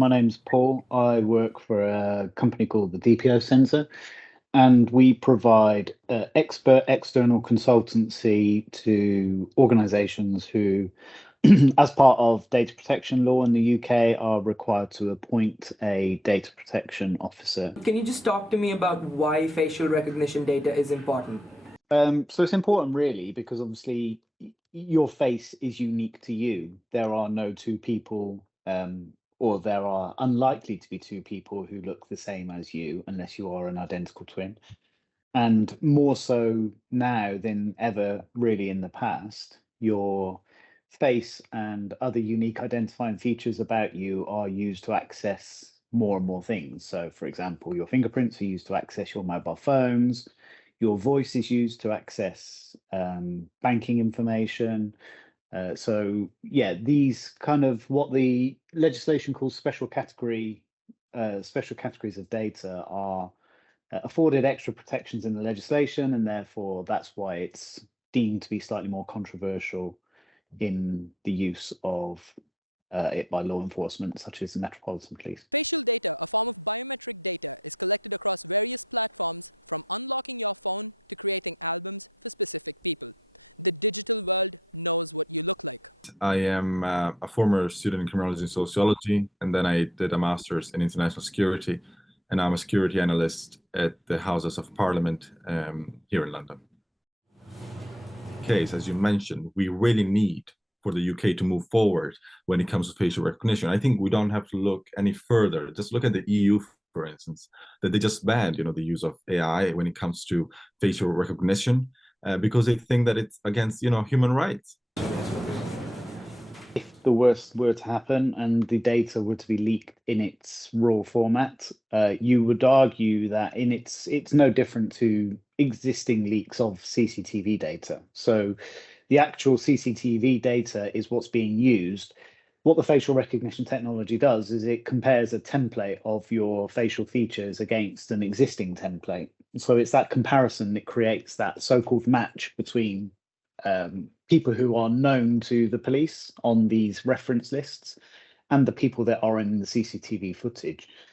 My name's Paul. I work for a company called the DPO Centre, and we provide expert external consultancy to organisations who, as part of data protection law in the UK, are required to appoint a data protection officer. Can you just talk to me about why facial recognition data is important? So it's important really because obviously your face is unique to you. There are no two people, or there are unlikely to be two people who look the same as you unless you are an identical twin. And more so now than ever really in the past, your face and other unique identifying features about you are used to access more and more things. So for example, your fingerprints are used to access your mobile phones, your voice is used to access banking information. So yeah, these kind of what the legislation calls special categories of data are afforded extra protections in the legislation, and therefore that's why it's deemed to be slightly more controversial in the use of it by law enforcement, such as the Metropolitan Police. I am a former student in criminology and sociology, and then I did a master's in international security, and I'm a security analyst at the Houses of Parliament here in London. Case, as you mentioned, we really need for the UK to move forward when it comes to facial recognition. I think we don't have to look any further. Just look at the EU, for instance, that they just banned, the use of AI when it comes to facial recognition because they think that it's against, human rights. If the worst were to happen and the data were to be leaked in its raw format, you would argue that it's no different to existing leaks of CCTV data. So the actual CCTV data is what's being used. What the facial recognition technology does is it compares a template of your facial features against an existing template. So it's that comparison that creates that so-called match between people who are known to the police on these reference lists and the people that are in the CCTV footage.